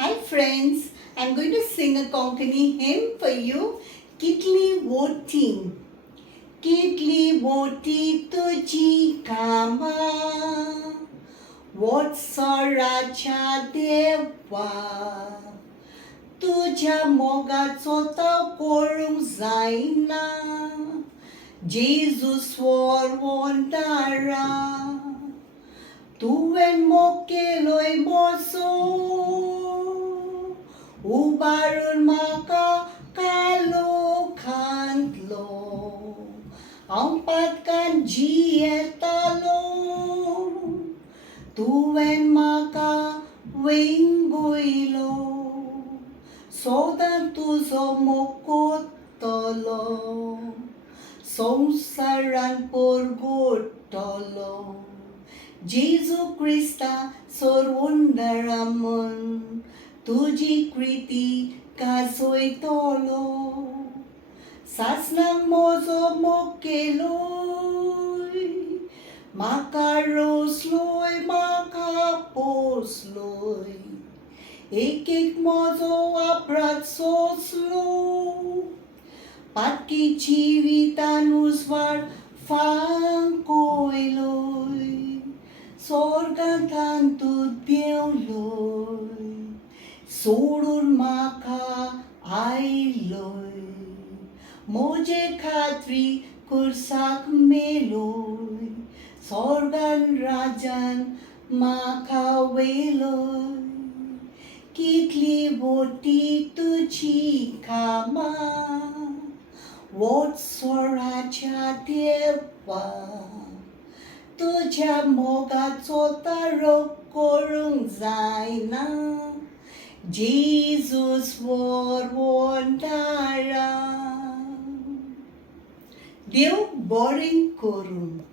Hi friends, I'm going to sing a Konkani hymn for you. Kitlim Vortim Tuji kama Wotsaracha Deva Tuja mogaco tauporung zaina Jesus warwondara Tuwen mokeloi moso Ubarun maka kalokantlo Ang patkan jietalo Tuwen maka wingguilo Sodan tuzo mokotolo Songsaran purgotolo Jesu Krista sorwundaramun Tuji kriti kasoy tolo Sasnang mozo mokeloy Makarosloy makaposloy Ikik mozo aprat soslo Patki chivitan usvar fangkoiloy Sorgan tantud biauloy Sorun maka ailoy Moje katri kursak meloy Sorgan rajan maka weloy Kitlim Vortim Tuji kama Wotsaracha Deva Tuja mogaco tauporung zaina Jesus warwondara Dew boring korum